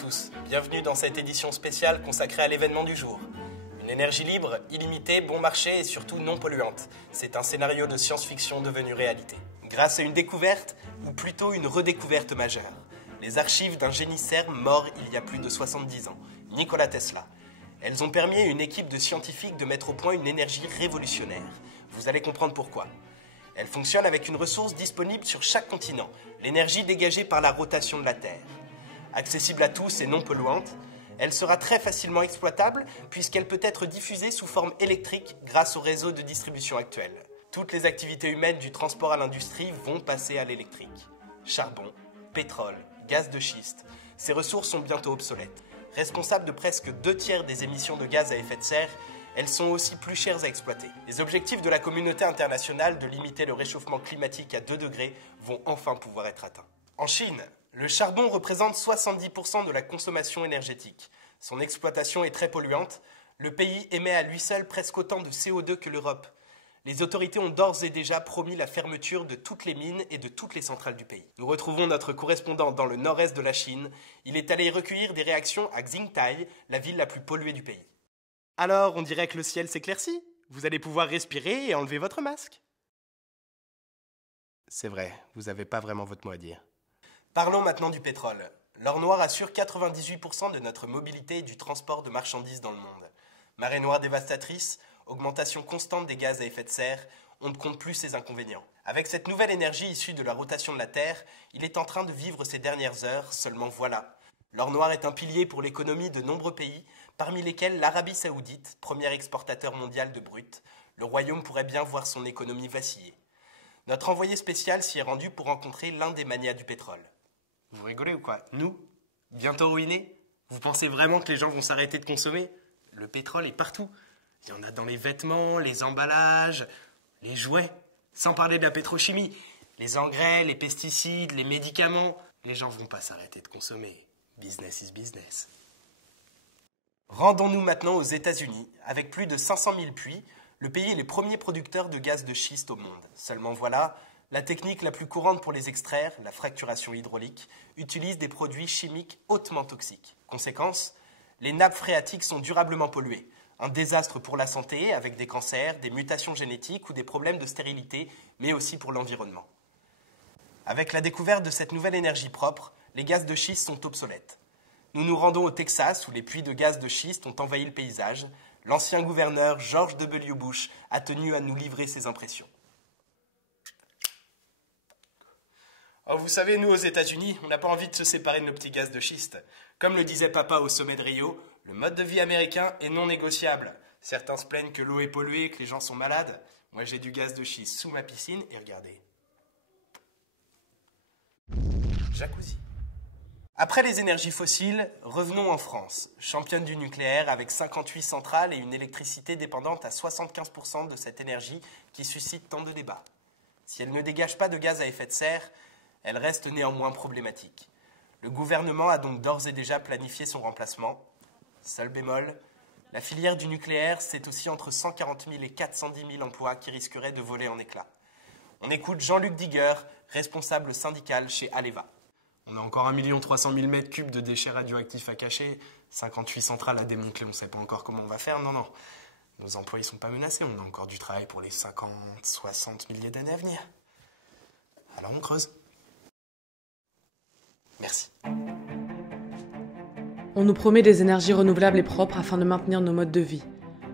tous, bienvenue dans cette édition spéciale consacrée à l'événement du jour. Une énergie libre, illimitée, bon marché et surtout non polluante. C'est un scénario de science-fiction devenu réalité. Grâce à une découverte, ou plutôt une redécouverte majeure. Les archives d'un génissaire mort il y a plus de 70 ans, Nikola Tesla. Elles ont permis à une équipe de scientifiques de mettre au point une énergie révolutionnaire. Vous allez comprendre pourquoi. Elle fonctionne avec une ressource disponible sur chaque continent, l'énergie dégagée par la rotation de la Terre. Accessible à tous et non polluante, elle sera très facilement exploitable puisqu'elle peut être diffusée sous forme électrique grâce au réseau de distribution actuel. Toutes les activités humaines du transport à l'industrie vont passer à l'électrique. Charbon, pétrole, gaz de schiste, ces ressources sont bientôt obsolètes. Responsables de presque 2/3 des émissions de gaz à effet de serre, elles sont aussi plus chères à exploiter. Les objectifs de la communauté internationale de limiter le réchauffement climatique à 2 degrés vont enfin pouvoir être atteints. En Chine, le charbon représente 70% de la consommation énergétique. Son exploitation est très polluante. Le pays émet à lui seul presque autant de CO2 que l'Europe. Les autorités ont d'ores et déjà promis la fermeture de toutes les mines et de toutes les centrales du pays. Nous retrouvons notre correspondant dans le nord-est de la Chine. Il est allé recueillir des réactions à Xingtai, la ville la plus polluée du pays. Alors, on dirait que le ciel s'éclaircit. Vous allez pouvoir respirer et enlever votre masque. C'est vrai, vous n'avez pas vraiment votre mot à dire. Parlons maintenant du pétrole. L'or noir assure 98% de notre mobilité et du transport de marchandises dans le monde. Marée noire dévastatrice, augmentation constante des gaz à effet de serre, on ne compte plus ses inconvénients. Avec cette nouvelle énergie issue de la rotation de la Terre, il est en train de vivre ses dernières heures, seulement voilà. L'or noir est un pilier pour l'économie de nombreux pays, parmi lesquels l'Arabie Saoudite, premier exportateur mondial de brut. Le royaume pourrait bien voir son économie vaciller. Notre envoyé spécial s'y est rendu pour rencontrer l'un des magnats du pétrole. Vous rigolez ou quoi? Nous? Bientôt ruinés? Vous pensez vraiment que les gens vont s'arrêter de consommer? Le pétrole est partout. Il y en a dans les vêtements, les emballages, les jouets. Sans parler de la pétrochimie. Les engrais, les pesticides, les médicaments. Les gens vont pas s'arrêter de consommer. Business is business. Rendons-nous maintenant aux États-Unis. Avec plus de 500 000 puits, le pays est le premier producteur de gaz de schiste au monde. Seulement voilà, la technique la plus courante pour les extraire, la fracturation hydraulique, utilise des produits chimiques hautement toxiques. Conséquence, les nappes phréatiques sont durablement polluées. Un désastre pour la santé, avec des cancers, des mutations génétiques ou des problèmes de stérilité, mais aussi pour l'environnement. Avec la découverte de cette nouvelle énergie propre, les gaz de schiste sont obsolètes. Nous nous rendons au Texas, où les puits de gaz de schiste ont envahi le paysage. L'ancien gouverneur George W. Bush a tenu à nous livrer ses impressions. Oh, vous savez, nous, aux États-Unis, on n'a pas envie de se séparer de nos petits gaz de schiste. Comme le disait papa au sommet de Rio, le mode de vie américain est non négociable. Certains se plaignent que l'eau est polluée, que les gens sont malades. Moi, j'ai du gaz de schiste sous ma piscine et regardez. Jacuzzi. Après les énergies fossiles, revenons en France, championne du nucléaire avec 58 centrales et une électricité dépendante à 75% de cette énergie qui suscite tant de débats. Si elle ne dégage pas de gaz à effet de serre, elle reste néanmoins problématique. Le gouvernement a donc d'ores et déjà planifié son remplacement. Seul bémol, la filière du nucléaire, c'est aussi entre 140 000 et 410 000 emplois qui risqueraient de voler en éclats. On écoute Jean-Luc Digueur, responsable syndical chez Aleva. On a encore 1 300 000 mètres cubes de déchets radioactifs à cacher, 58 centrales à démanteler, on ne sait pas encore comment on va faire. Non, nos emplois ne sont pas menacés, on a encore du travail pour les 50, 60 milliers d'années à venir. Alors on creuse. Merci. On nous promet des énergies renouvelables et propres afin de maintenir nos modes de vie.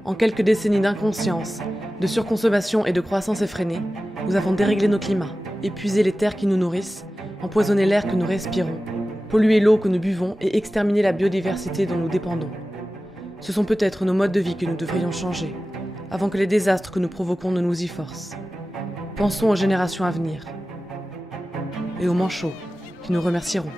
En quelques décennies d'inconscience, de surconsommation et de croissance effrénée, nous avons déréglé nos climats, épuisé les terres qui nous nourrissent, empoisonné l'air que nous respirons, pollué l'eau que nous buvons et exterminé la biodiversité dont nous dépendons. Ce sont peut-être nos modes de vie que nous devrions changer, avant que les désastres que nous provoquons ne nous y forcent. Pensons aux générations à venir et aux manchots qui nous remercieront.